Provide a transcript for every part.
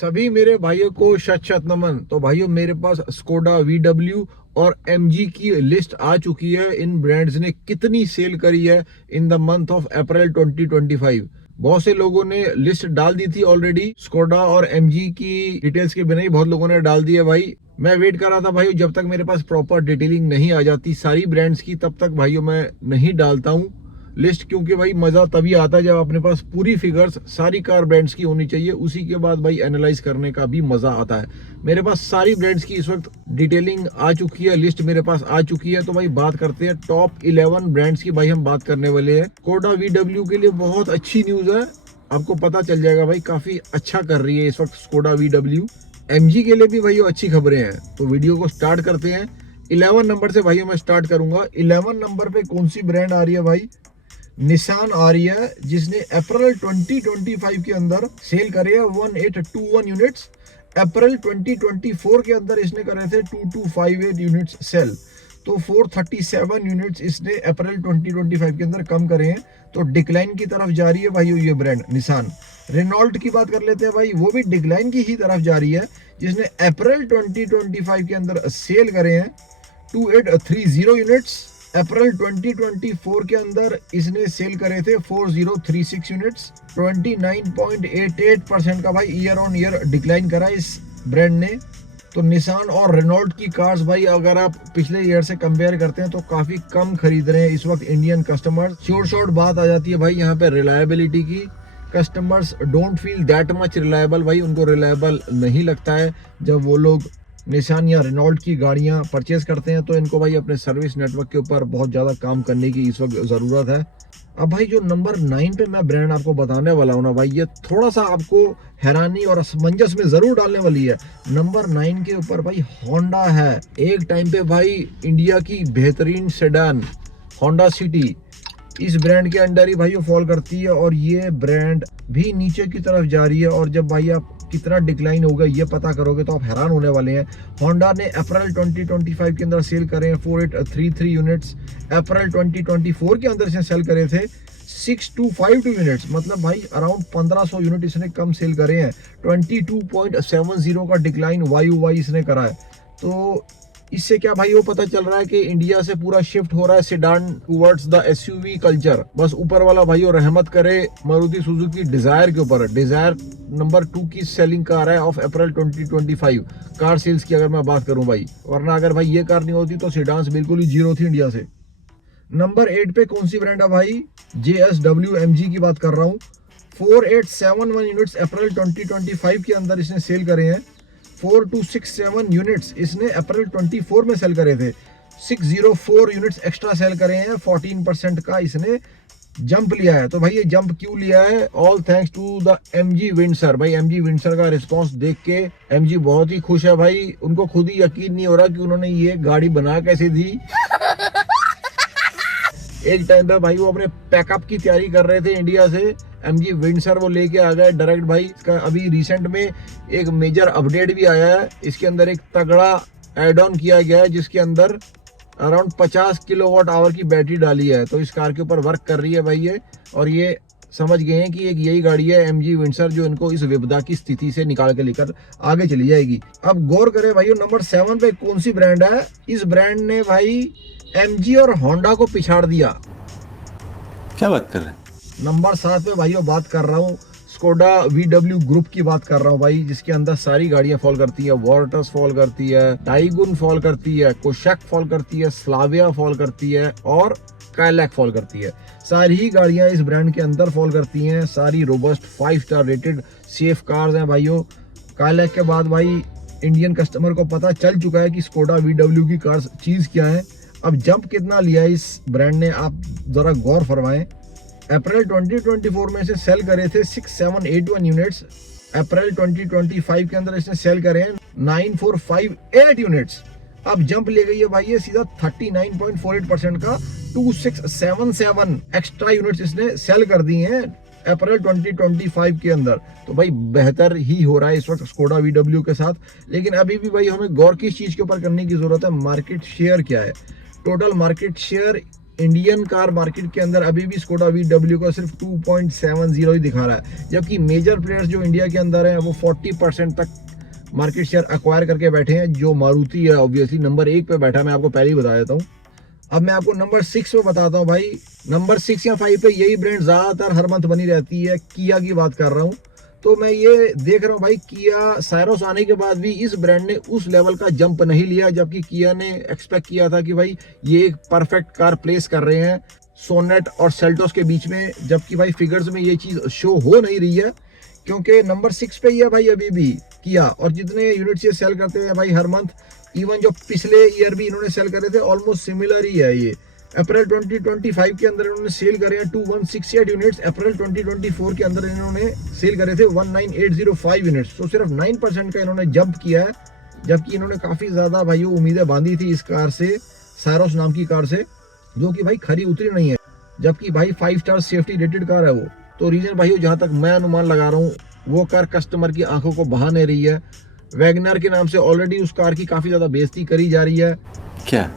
सभी मेरे भाइयों को शत शत नमन। तो भाइयों मेरे पास स्कोडा VW और MG की लिस्ट आ चुकी है। इन ब्रांड्स ने कितनी सेल करी है इन द मंथ ऑफ अप्रैल 2025। बहुत से लोगों ने लिस्ट डाल दी थी ऑलरेडी। स्कोडा और MG की डिटेल्स के बिना ही बहुत लोगों ने डाल दिया भाई। मैं वेट कर रहा था भाई जब तक मेरे पास प्रॉपर डिटेलिंग नहीं आ जाती सारी ब्रांड्स की, तब तक भाइयों मैं नहीं डालता हूँ लिस्ट, क्योंकि भाई मजा तभी आता है जब अपने पास पूरी फिगर्स सारी कार ब्रांड्स की होनी चाहिए। उसी के बाद भाई एनालाइज करने का भी मजा आता है। मेरे पास सारी ब्रांड्स की इस वक्त डिटेलिंग आ चुकी है, लिस्ट मेरे पास आ चुकी है। तो भाई बात करते हैं टॉप 11 ब्रांड्स की। भाई हम बात करने वाले हैं स्कोडा VW के लिए बहुत अच्छी न्यूज है, आपको पता चल जाएगा भाई काफी अच्छा कर रही है इस वक्त स्कोडा VW। MG के लिए भी भाई अच्छी खबरें हैं। तो वीडियो को स्टार्ट करते हैं। 11 नंबर से भाई मैं स्टार्ट करूंगा। 11 नंबर पे कौन सी ब्रांड आ रही है भाई? निसान आ रही है, जिसने अप्रैल 2025 के अंदर सेल करे है 1821 यूनिट्स। अप्रैल 2024 के अंदर इसने करे थे 2258 यूनिट्स सेल। तो 437 यूनिट्स इसने अप्रैल 2025 के अंदर कम करे हैं। तो डिक्लाइन की तरफ जा रही है भाई ये ब्रांड निसान। रेनॉल्ट की बात कर लेते हैं भाई, वो भी डिक्लाइन की ही तरफ जा रही है, जिसने अप्रैल 2025 के अंदर सेल करे हैं 2830 यूनिट्स। अप्रैल 2024 के अंदर इसने सेल करे थे 4036 यूनिट्स। 29.88% का भाई ईयर ऑन ईयर डिक्लाइन करा इस ब्रांड ने। तो निसान और रेनॉल्ट की कार्स भाई अगर आप पिछले ईयर से कंपेयर करते हैं तो काफी कम खरीद रहे हैं इस वक्त इंडियन कस्टमर्स। शॉर्ट बात आ जाती है भाई यहाँ पे रिलायबिलिटी की। Customers don't feel that much reliable, भाई उनको रिलायबल नहीं लगता है जब वो लोग निसान या रेनॉल्ट की गाड़ियां परचेज करते हैं। तो इनको भाई अपने सर्विस नेटवर्क के ऊपर बहुत ज्यादा काम करने की इस वक्त जरूरत है। अब भाई जो नंबर 9 पे मैं ब्रांड आपको बताने वाला हूँ ना भाई, ये थोड़ा सा आपको हैरानी और असमंजस में जरूर डालने वाली है। नंबर 9 के ऊपर भाई होंडा है। एक टाइम पे भाई इंडिया की बेहतरीन सेडान होंडा सिटी इस ब्रांड के अंडर ही भाई फॉल करती है, और ये ब्रांड भी नीचे की तरफ जा रही है। और जब भाई आप कितना डिक्लाइन होगा ये पता करोगे तो आप हैरान होने वाले हैं। होंडा ने अप्रैल 2025 के अंदर सेल करे हैं 4833 यूनिट्स। अप्रैल 2024 के अंदर से सेल करे थे 6252 यूनिट्स, मतलब भाई अराउंड 1500 यूनिट इसने कम सेल करे हैं। 22.70 का डिक्लाइन YoY इसने करा है। तो इससे क्या भाई वो पता चल रहा है कि इंडिया से पूरा शिफ्ट हो रहा है sedan towards the SUV culture. बस ऊपर वाला भाई वो रहमत करे मारुति सुजुकी डिजायर के ऊपर। डिजायर नंबर 2 की सेलिंग कार है ऑफ अप्रैल 2025 कार सेल्स की अगर मैं बात करूं भाई, वरना अगर भाई ये कार नहीं होती तो सेडान्स बिल्कुल ही जीरो थी इंडिया से। नंबर 8 पे कौन सी ब्रांड है भाई? JSW MG की बात कर रहा हूँ। 4871 यूनिट्स अप्रैल 2025 के अंदर इसने सेल करे हैं। 4267 यूनिट्स इसने अप्रैल 24 में सेल करे थे। 604 यूनिट्स एक्स्ट्रा सेल करे हैं। 14% का इसने जंप लिया है। तो भाई ये जंप क्यों लिया है? All thanks to the MG Windsor. भाई MG विंडसर का रिस्पांस देख के MG बहुत ही खुश है भाई। उनको खुद ही यकीन नहीं हो रहा कि उन्होंने ये गाड़ी बना कैसे दी। एक टाइम पे भाई वो अपने पैकअप की तैयारी कर रहे थे इंडिया से, MG विंडसर वो लेके आ गए डायरेक्ट भाई। इसका अभी रिसेंट में एक मेजर अपडेट भी आया है। इसके अंदर एक तगड़ा एड ऑन किया गया है जिसके अंदर अराउंड 50 किलोवाट आवर की बैटरी डाली है। तो इस कार के ऊपर वर्क कर रही है भाई ये, और ये समझ गए हैं कि एक यही गाड़ी है MG विंडसर जो इनको इस विपदा की स्थिति से निकाल के लेकर आगे चली जाएगी। अब गौर करें भाई नंबर 7 पे कौन सी ब्रांड है? इस ब्रांड ने भाई MG और होंडा को पिछाड़ दिया। क्या बात कर रहे हैं? नंबर 7 पे भाइयों बात कर रहा हूँ स्कोडा VW ग्रुप की बात कर रहा हूँ भाई, जिसके अंदर सारी गाड़ियां फॉल करती है। वॉर्टस फॉल करती है, टाइगुन फॉल करती है, कोशक फॉल करती है, स्लाविया फॉल करती है और काइलैक फॉल करती है। सारी ही गाड़ियां इस ब्रांड के अंदर फॉल करती हैं। सारी robust 5 star rated safe cars हैं भाइयों। काइलैक के बाद भाई इंडियन कस्टमर को पता चल चुका है कि स्कोडा VW की कार्स चीज क्या है। अब जंप कितना लिया है इस ब्रांड ने, आप जरा गौर फरमाएं। अप्रैल 2024 में से सेल करे थे 6781 यूनिट्स। अप्रैल 2025 के अंदर इसने सेल करे हैं 9458 यूनिट्स। अब जंप ले गई है भाई ये सीधा 39.48% का 2677 एक्स्ट्रा यूनिट्स इसने सेल कर दी हैं अप्रैल 2025 के अंदर। तो भाई बेहतर ही हो रहा है इस वक्त स्कोडा VW के साथ। लेकिन अभी भी भाई हमें गौर किस चीज के ऊपर करने की जरूरत है? मार्केट शेयर क्या है? Total market share Indian car market के अंदर अभी भी स्कोडा VW का सिर्फ 2.70 ही दिखा रहा है, जबकि मेजर प्लेयर्स जो इंडिया के अंदर हैं वो 40% तक मार्केट शेयर एक्वायर करके बैठे हैं। जो मारुति है ऑब्वियसली नंबर 1 पे बैठा है, मैं आपको पहले ही बता देता हूँ। अब मैं आपको नंबर 6 पे बताता हूँ भाई। नंबर 6 या 5 पे यही ब्रांड ज्यादातर हर मंथ बनी रहती है, किया की बात कर रहा हूँ। तो मैं ये देख रहा हूँ भाई, किया सैरोस आने के बाद भी इस ब्रांड ने उस लेवल का जंप नहीं लिया, जबकि किया ने एक्सपेक्ट किया था कि भाई ये एक परफेक्ट कार प्लेस कर रहे हैं सोनेट और सेल्टोस के बीच में, जबकि भाई फिगर्स में ये चीज शो हो नहीं रही है, क्योंकि नंबर 6 पे ही है भाई अभी भी किया। और जितने यूनिट्स ये सेल करते हैं भाई हर मंथ, इवन जो पिछले ईयर भी इन्होंने सेल करे थे ऑलमोस्ट सिमिलर ही है। ये अप्रैल 2025 के अंदर इन्होंने सेल करे हैं 2168 यूनिट्स, अप्रैल 2024 के अंदर इन्होंने सेल करे थे 19805 यूनिट्स। तो सिर्फ 9% का इन्होंने जंप किया है, जबकि इन्होंने काफी ज्यादा भाई उम्मीदें बांधी थी इस कार से, सैरोस नाम की कार से, जो कि भाई खरी उतरी नहीं है, जबकि भाई 5 स्टार सेफ्टी रेटेड कार है वो। तो रीजन भाई जहां तक मैं अनुमान लगा रहा हूँ, वो कार कस्टमर की आंखों को बहा नहीं रही है। वैगनर के नाम से ऑलरेडी उस कार की काफी ज्यादा बेइज्जती करी जा रही है, क्या?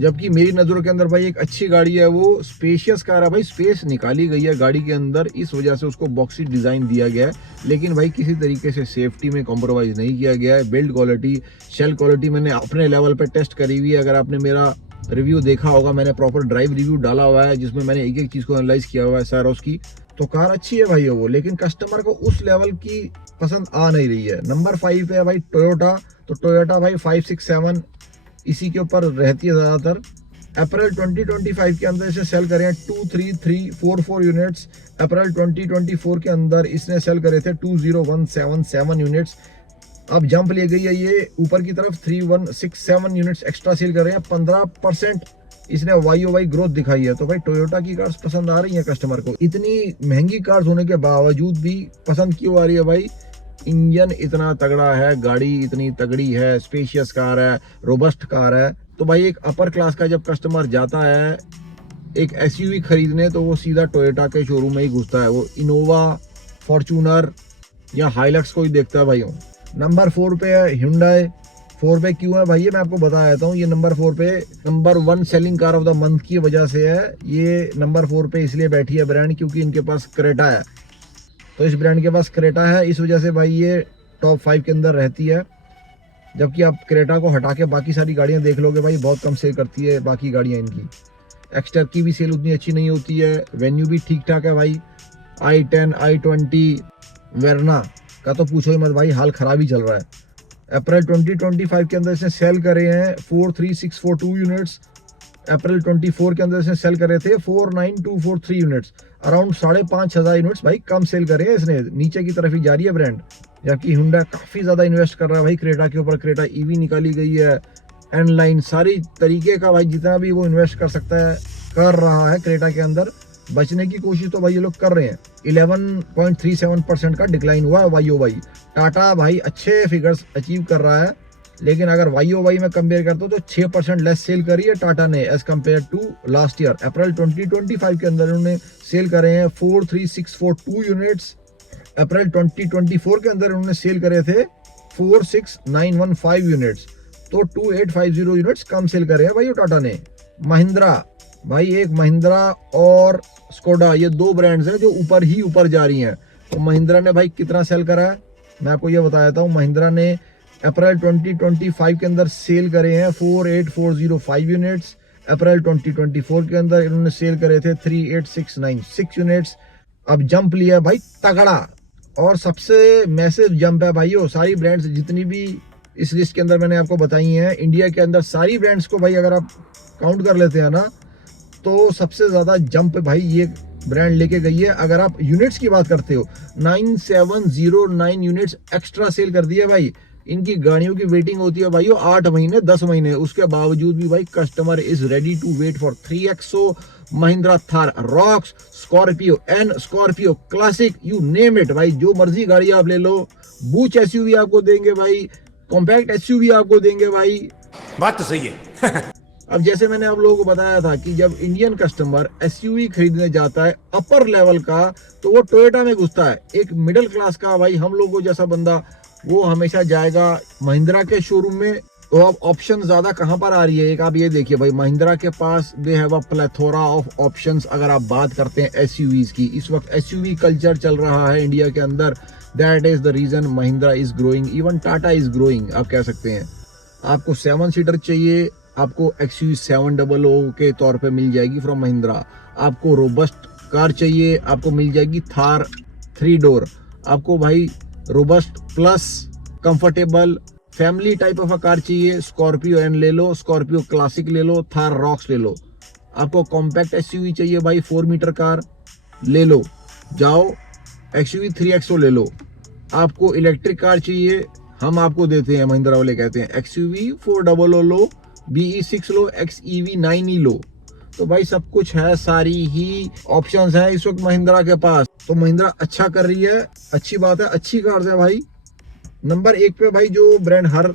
जबकि मेरी नजरों के अंदर भाई एक अच्छी गाड़ी है, वो स्पेशियस कार है भाई, स्पेस निकाली गई है गाड़ी के अंदर, इस वजह से उसको बॉक्सी डिजाइन दिया गया है। लेकिन भाई किसी तरीके से सेफ्टी में कॉम्प्रोमाइज नहीं किया गया है। बिल्ड क्वालिटी, शेल क्वालिटी मैंने अपने लेवल पे टेस्ट करी हुई है। अगर आपने मेरा रिव्यू देखा होगा, मैंने प्रॉपर ड्राइव रिव्यू डाला हुआ है जिसमें मैंने एक एक चीज को एनालाइज किया हुआ है सैरोस की। तो कार अच्छी है भाई वो, लेकिन कस्टमर को उस लेवल की पसंद आ नहीं रही है। नंबर 5 पे है भाई टोयोटा। तो टोयोटा भाई 5, 6, 7 इसी के ऊपर रहती है ज्यादातर। अप्रैल 2025 के अंदर इसे सेल करे हैं 23344 यूनिट्स। अप्रैल 2024 के अंदर इसने सेल करे थे 20177 यूनिट्स। अब जंप ले गई है ये ऊपर की तरफ, 3167 यूनिट्स एक्स्ट्रा सेल कर रहे हैं, 15% इसने YOY ग्रोथ दिखाई है। तो भाई टोयोटा की कार्स पसंद आ रही है कस्टमर को। इतनी महंगी कार्स होने के बावजूद भी पसंद क्यों आ रही है भाई? इंजन इतना तगड़ा है, गाड़ी इतनी तगड़ी है, स्पेशियस कार है, रोबस्ट कार है। तो भाई एक अपर क्लास का जब कस्टमर जाता है एक SUV खरीदने, तो वो सीधा टोयोटा के शोरूम में ही घुसता है। वो इनोवा, फॉर्च्यूनर या हाइलक्स को ही देखता है भाई। नंबर 4 पे है Hyundai। 4 पे क्यों है भाई ये मैं आपको बता देता हूँ। ये नंबर 4 पे number 1 selling car of the month की वजह से है। ये नंबर 4 पे इसलिए बैठी है ब्रांड क्योंकि इनके पास क्रेटा है। तो इस ब्रांड के पास क्रेटा है, इस वजह से भाई ये टॉप 5 के अंदर रहती है। जबकि आप क्रेटा को हटा के बाकी सारी गाड़ियां देख लोगे भाई, बहुत कम सेल करती है बाकी गाड़ियां इनकी। एक्स्टर की भी सेल उतनी अच्छी नहीं होती है, वेन्यू भी ठीक ठाक है भाई। i10, i20, वेरना का तो पूछो ही मत भाई, हाल खराब ही चल रहा है। अप्रैल 2025 के अंदर इसने सेल करे हैं 43642 यूनिट्स। अप्रैल 24 के अंदर इसने सेल करे थे 49243 यूनिट्स। अराउंड 5500 यूनिट्स भाई कम सेल करे हैं इसने, नीचे की तरफ ही जा रही है ब्रांड। जबकि Hyundai काफी ज्यादा इन्वेस्ट कर रहा है भाई क्रेटा के ऊपर। क्रेटा EV निकाली गई है, एंड लाइन सारी तरीके का भाई जितना भी वो इन्वेस्ट कर सकता है कर रहा है क्रेटा के अंदर। बचने की कोशिश तो भाई ये लोग कर रहे हैं। 11.37% का डिक्लाइन हुआ है YOY। टाटा भाई अच्छे फिगर्स अचीव कर रहा है, लेकिन अगर YOY में कंपेयर करते हो तो 6% लेस सेल करी है टाटा ने as compared to last year. अप्रैल 2025 के अंदर उन्होंने सेल करे हैं 43642 यूनिट्स। अप्रैल 2024 के अंदर उन्होंने सेल करे थे 46915 यूनिट्स। तो 2850 यूनिट्स कम सेल करे हैं भाई टाटा ने। महिंद्रा भाई, एक महिंद्रा और स्कोडा, ये 2 ब्रांड्स हैं जो ऊपर ही ऊपर जा रही हैं। तो महिंद्रा ने भाई कितना सेल करा है मैं आपको ये बता देता हूँ। महिंद्रा ने अप्रैल 2025 के अंदर सेल करे हैं 48405 यूनिट्स। अप्रैल 2024 के अंदर इन्होंने सेल करे थे 38696 यूनिट्स। अब जंप लिया भाई तगड़ा, और सबसे मैसिव जंप है भाई। सारी ब्रांड्स जितनी भी इस लिस्ट के अंदर मैंने आपको बताई हैं, इंडिया के अंदर सारी ब्रांड्स को भाई अगर आप काउंट कर लेते हैं ना, तो सबसे ज्यादा जंप भाई ये ब्रांड लेके गई है। अगर आप यूनिट्स की बात करते हो, 9709 यूनिट्स एक्स्ट्रा सेल कर दिए भाई। इनकी गाड़ियों की वेटिंग होती है भाई 8 महीने 10 महीने, उसके बावजूद भी भाई customer is ready to wait for 3XO, Mahindra Thar Roxx, Scorpio N, Scorpio classic, you name it भाई। जो मर्जी गाड़ी आप ले लो, बूच SUV आपको देंगे भाई, कॉम्पैक्ट SUV आपको देंगे भाई। बात तो सही है। अब जैसे मैंने आप लोगों को बताया था कि जब इंडियन कस्टमर SUV खरीदने जाता है अपर लेवल का, तो वो टोयोटा में घुसता है। एक मिडिल क्लास का भाई हम लोगों जैसा बंदा, वो हमेशा जाएगा महिंद्रा के शोरूम में तो अब ऑप्शन ज्यादा कहां पर आ रही है, एक आप ये देखिए भाई, महिंद्रा के पास they have a plethora of options. अगर आप बात करते हैं एसयूवीज की, इस वक्त एसयूवी कल्चर चल रहा है इंडिया के अंदर। That is the reason Mahindra is growing, even Tata is growing आप कह सकते हैं। आपको 7 सीटर चाहिए, आपको XUV 700 के तौर पे मिल जाएगी फ्रॉम महिंद्रा। आपको रोबस्ट कार चाहिए, आपको मिल जाएगी थार 3 डोर। आपको भाई robust plus comfortable family type of a car चाहिए, स्कॉर्पियो एन ले लो, स्कॉर्पियो क्लासिक ले लो, थार रॉक्स ले लो। आपको कॉम्पैक्ट SUV चाहिए भाई, 4 मीटर कार ले लो, जाओ XUV 3XO ले लो। आपको इलेक्ट्रिक कार चाहिए, हम आपको देते हैं, महिंद्रा वाले कहते हैं XUV 400 लो, BE6 लो, XEV 9E लो। तो भाई सब कुछ है, सारी ही ऑप्शंस हैं इस वक्त महिंद्रा के पास। तो महिंद्रा अच्छा कर रही है, अच्छी बात है, अच्छी कार्स है भाई। नंबर 1 पे भाई जो ब्रांड हर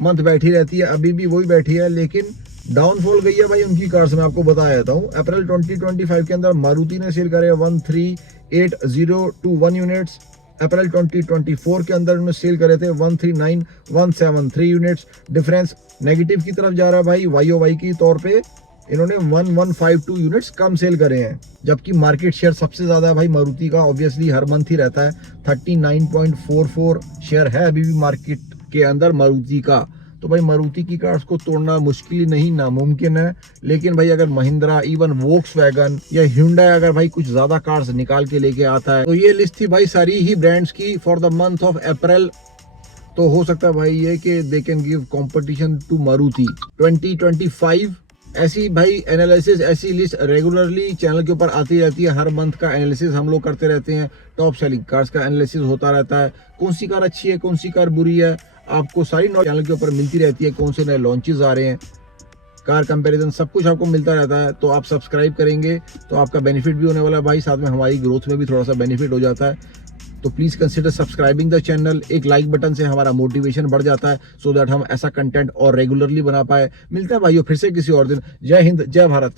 मंथ बैठी रहती है, अभी भी वही बैठी है, लेकिन डाउनफॉल गई है भाई उनकी कार्स में। आपको बताया देता हूँ, अप्रैल 2025 के अंदर मारुति ने सेल करे 138021 यूनिट्स। अप्रैल 2024 के अंदर उन्होंने सेल करे थे 139173 यूनिट्स। डिफरेंस नेगेटिव की तरफ जा रहा है भाई। YOY की तौर पे इन्होंने 1152 यूनिट्स कम सेल करे हैं, जबकि मार्केट शेयर सबसे ज्यादा है भाई मारुति का, ऑब्वियसली हर मंथ ही रहता है। 39.44 शेयर है अभी भी मार्केट के अंदर मारुति का। तो भाई मारुति की कार्स को तोड़ना मुश्किल नहीं, नामुमकिन है। लेकिन भाई अगर महिंद्रा, इवन वोक्सवैगन या Hyundai अगर भाई कुछ ज्यादा कार्स निकाल के लेके आता है, तो ये लिस्ट थी भाई सारी ही ब्रांड्स की for the month of April. तो हो सकता है भाई ये कि they can give competition to Maruti 2025। ऐसी भाई एनालिसिस, ऐसी लिस्ट रेगुलरली चैनल के ऊपर आती रहती है। हर मंथ का एनालिसिस हम लोग करते रहते हैं, टॉप सेलिंग कार्स का एनालिसिस होता रहता है। कौन सी कार अच्छी है, कौन सी कार बुरी है, आपको सारी नॉलेज चैनल के ऊपर मिलती रहती है। कौन से नए लॉन्चेस आ रहे हैं, कार कंपैरिजन, सब कुछ आपको मिलता रहता है। तो आप सब्सक्राइब करेंगे तो आपका बेनिफिट भी होने वाला है भाई, साथ में हमारी ग्रोथ में भी थोड़ा सा बेनिफिट हो जाता है। तो please consider subscribing the channel. एक लाइक बटन से हमारा मोटिवेशन बढ़ जाता है, सो दैट हम ऐसा कंटेंट और रेगुलरली बना पाए। मिलता है भाइयों फिर से किसी और दिन। जय हिंद, जय भारत।